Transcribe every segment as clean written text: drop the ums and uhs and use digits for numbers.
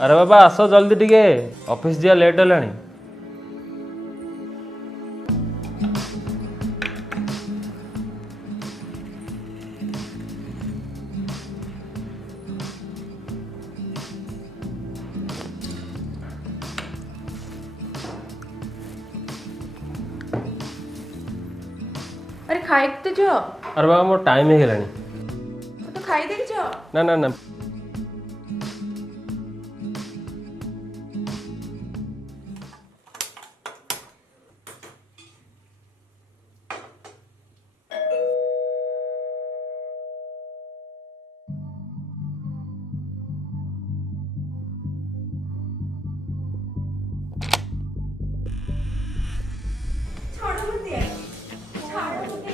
अरे बाबा आस जल्दी टिके ऑफिस जा लेट हेलानी। अरे खाई जो अरे बाबा मोर टाइम हो गलानी। तो खाई देख जो ना ना ना छोड़ो मत छोड़ो मत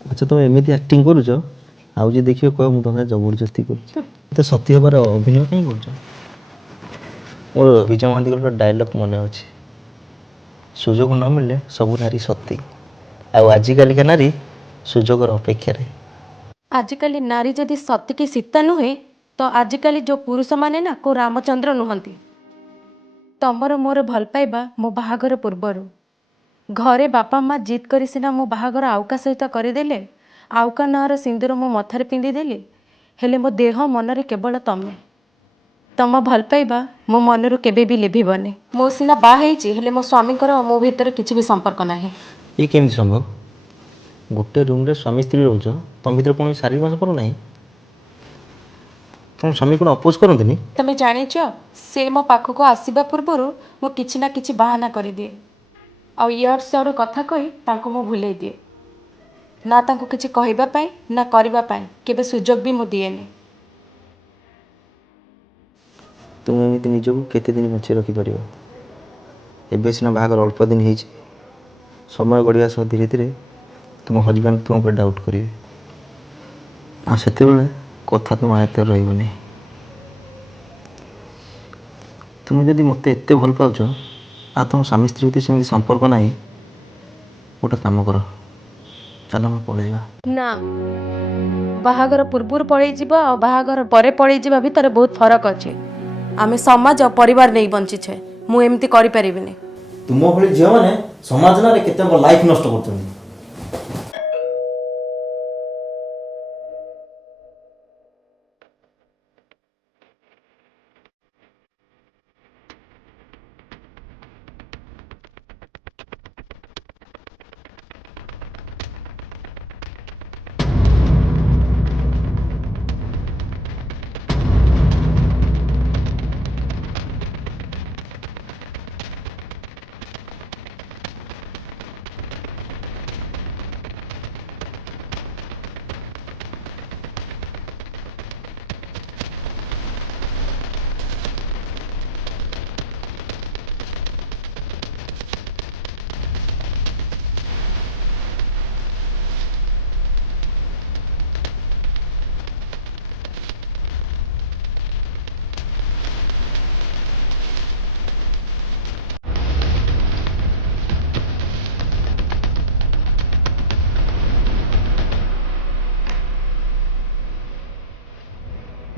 अच्छा तुम एमती एक्टिंग करुच आउ जे देखिए कह मुझे तुम जबरदस्ती कर सत्य हबार अभिनय कहीं कर मोर विजय महांती गोटे डायलॉग मन अच्छे सुजोग न मिले सब नारी सती आजिका नारी सुजोगर अपेक्षा आजिकल नारी जदि सती की सीता नुहे तो आजिकल जो पुरुष माने ना को रामचंद्र नुहंती। तमर मोर भल पाइबा मो बाहागर पूर्वर घरे बापा माँ जिद करी सिना मो बाहागर आउका सहित करदेले आउका नार सिंदूर मो मथारे पिंधिदेली हेले मो देह मनरे केवल तमे तम भल पाइबा मो मनरु केबे भी लिभिबनी। मो सिना बा हेची हेले मो स्वामीकर मो भितर किछि भी संपर्क नाही। ये केमती संभव गोटे रूम रे स्वामी स्त्री रोच तुम भर कौन शारीरिक संपर्क ना तुम स्वामी कौन अपोज करते तमे जानिच से मो पाखक आसीबा पूर्वरु मो किछि ना किछि बहाना करिदिए आ इयर से कथा कही तांको मो भूलेई दिए ना तांको किछि कहिबा पाई ना करिबा पाई केबे सुजोग भी मो दिएनी। तुम एमती निजक केते दिन बचे रखिपर एबे सीना बाहागर अल्प दिन हो समय गढ़ा सह धीरे धीरे तुम हजबैंड तुम पर डाउट करेंगे आ से कथा तुम आयत्त रही तुम जदि मत एत भल पाच आ तुम स्वामी स्त्री प्रति सेमती संपर्क ना गोटे कम कर चल मैं पलैया ना बाहागर पूर्वर पळेई जिबा आ बाहागर परे पळेई जिबा भितर बहुत फरक अछि। आमे समाज और परिवार नहीं बंची छे मु एमती करि परिबिनी। तुम भली झील मैंने समाज ना केते लाइफ नष्ट कर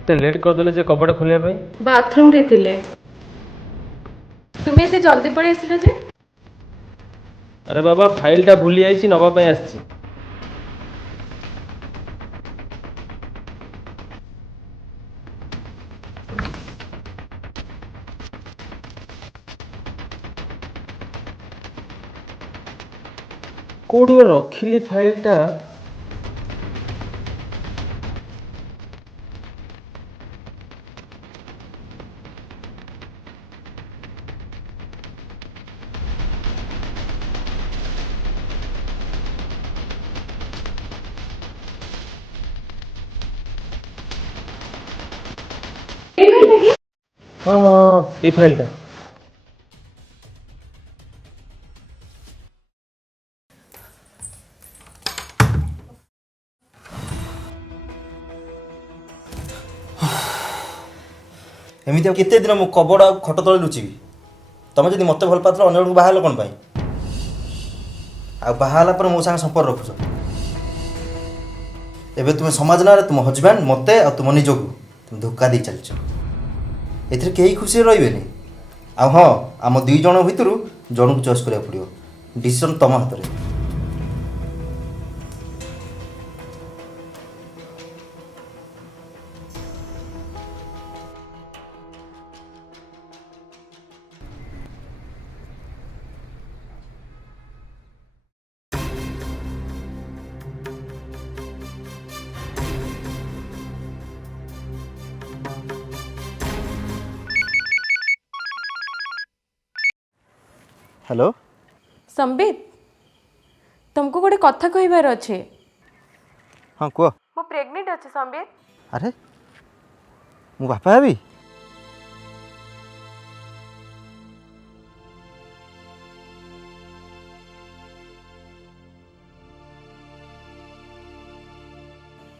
एते लेट करदेले जे कपड़ा खोलिया ପାଇଁ। बाथरूम रे थिले तुमे एते जल्दी पळेई आसिलो जे अरे बाबा फाइल टा भूली आइछि नवा ପାଇଁ आछि। कोडी रखिली फाइल टा ହଁ ଏଇ ଫାଇଲଟା। ଏମିତି ଆଉ କେତେ ଦିନ ମୁଁ କବଡ଼ ଆଉ ଖଟ ତଳେ ଲୁଚିବି? ତମେ ଯଦି ମୋତେ ଭଲ ପାଉଥିଲ ଅନ୍ୟ ଜଣଙ୍କୁ ବାହା ହେଲ କ'ଣ ପାଇଁ? ଆଉ ବାହା ହେଲା ପରେ ମୋ ସାଙ୍ଗେ ସମ୍ପର୍କ ରଖୁଛ। ଏବେ ତୁମେ ସମାଜ ନାଁରେ ତୁମ ହଜବେଣ୍ଡ ମୋତେ ଆଉ ତୁମ ନିଜକୁ ତୁମେ ଧୋକା ଦେଇ ଚାଲିଛ। ଏଥିରେ କେହି ଖୁସିରେ ରହିବେନି। ଆଉ ହଁ, ଆମ 2 ଜଣ ଭିତରୁ ଜଣକୁ ଚଏସ୍ କରିବାକୁ ପଡ଼ିବ। ଡିସିସନ୍ ତମ ହାତରେ। ହ୍ୟାଲୋ। ସମ୍ବିତ, ତୁମକୁ ଗୋଟେ କଥା କହିବାର ଅଛି। ହଁ କୁହ। ମୁଁ ପ୍ରେଗନେଣ୍ଟ ଅଛି ସମ୍ବିତ। ଆରେ ମୁଁ ବାପା ହେବି?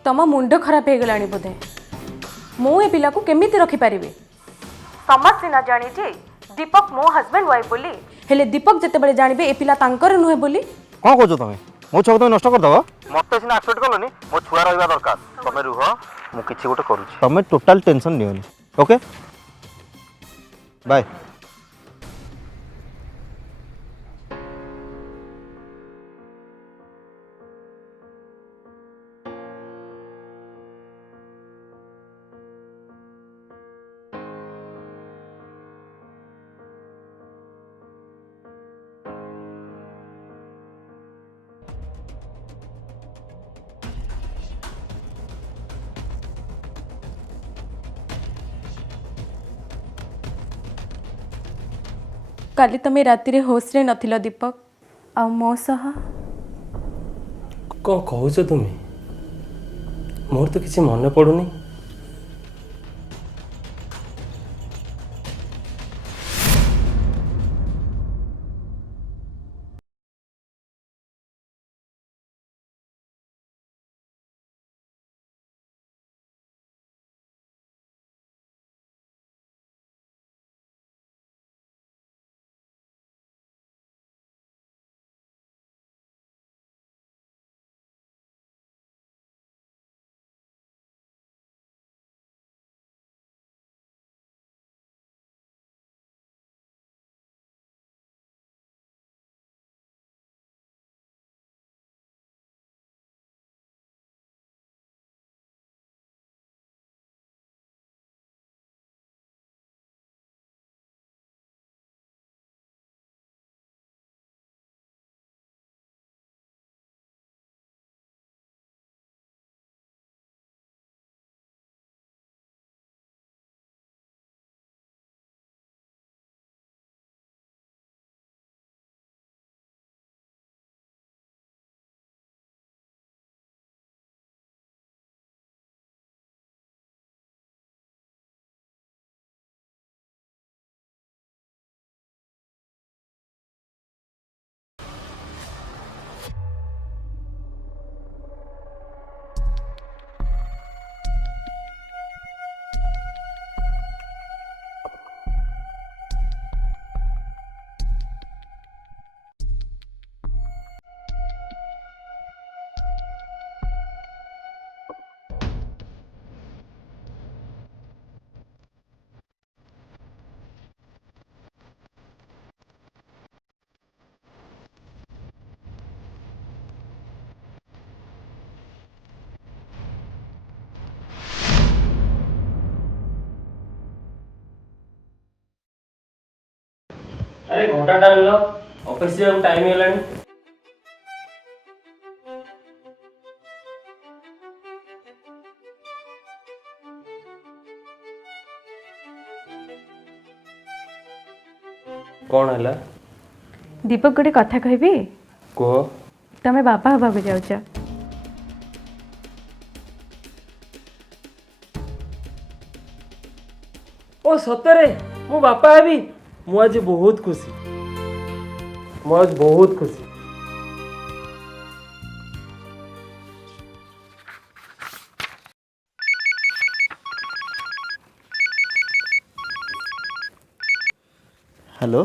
ତମ ମୁଣ୍ଡ ଖରାପ ହେଇଗଲାଣି ବୋଧେ। ମୁଁ ଏ ପିଲାକୁ କେମିତି ରଖିପାରିବି? ସମାଜ ସିନା ଜାଣିଛି ଦୀପକ ମୋ ହଜବେଣ୍ଡ ୱାଇଫ୍ ବୋଲି, ହେଲେ ଦୀପକ ଯେତେବେଳେ ଜାଣିବେ ଏ ପିଲା ତାଙ୍କର ନୁହେଁ ବୋଲି। କ'ଣ କହୁଛ ତମେ? ମୋ ଛୁଆକୁ ତମେ ନଷ୍ଟ କରିଦେବ? ମୋତେ ସିନା ଆକ୍ସେପ୍ଟ କଲନି, ମୋ ଛୁଆ ରହିବା ଦରକାର। ତମେ ରୁହ, ମୁଁ କିଛି ଗୋଟେ କରୁଛି। ତମେ ଟୋଟାଲ ଟେନସନ୍ ନିଅନି। Okay, bye. କାଲି ତମେ ରାତିରେ ହୋସ୍ରେ ନଥିଲ ଦୀପକ, ଆଉ ମୋ ସହ। କ'ଣ କହୁଛ ତୁମେ? ମୋର ତ କିଛି ମନେ ପଡ଼ୁନି। ଆରେ ଘଣ୍ଟାଟା ଆଣିଲ, ଅଫିସ ଯିବାକୁ ଟାଇମ୍ ହେଇଗଲାଣି। କ'ଣ ହେଲା? ଦୀପକ, ଗୋଟେ କଥା କହିବି? କୁହ। ତମେ ବାପା ହେବାକୁ ଯାଉଛ। ओ सତରେ मो बापा हेबी मु आज बहुत खुशी मु आज बहुत खुशी। हेलो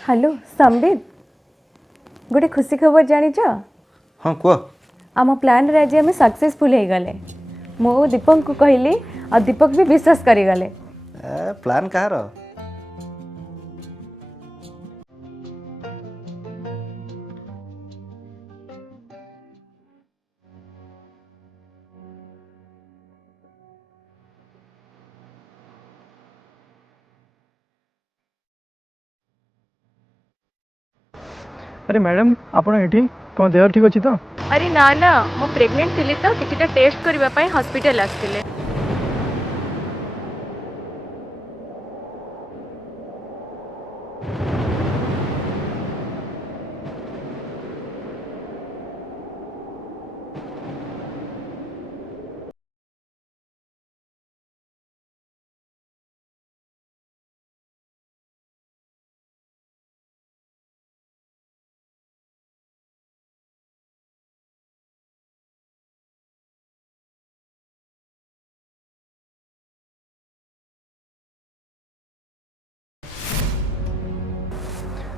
हेलो संबित गोटे खुशी खबर जानिच हाँ कह आम प्लान रे आज आम सक्सेसफुल हो गले मु दीपक को कहली और दीपक भी विश्वास करिगले। प्लान कହାର अरे मैडम आपण एठी कौन देह ठीक अच्छी तो अरे ना ना मो प्रेग्नेंट थी तो किछिटा टेस्ट करने हॉस्पिटल आसते।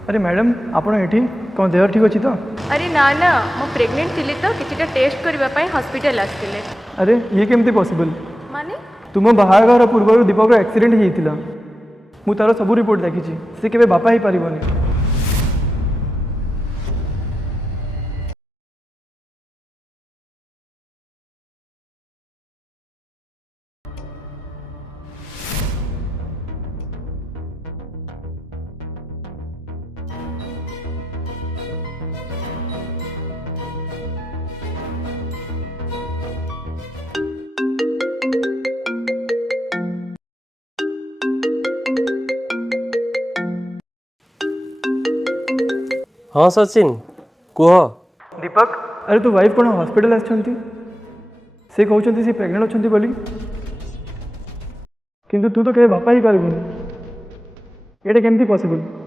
अरे मैडम आपण एठी कौन देह ठीक अच्छी तो अरे ना ना मो प्रेग्नेंट थी तो किछिटा टेस्ट करने हॉस्पिटल आसते। अरे ये केमती पॉसिबल माने तुम बाहाघर पूर्व दीपक एक्सीडेंट होता मु तार सब रिपोर्ट देखी सी केबे बापा ही पारिबनी। हाँ सचिन कुह दीपक अरे तू वाइफ कौन हॉस्पिटल आछंती से कहउछंती से प्रेग्नेंट अछंती बोली किंतु तू तो केबे बापा ही पारिबनी एटा केमती पॉसिबल।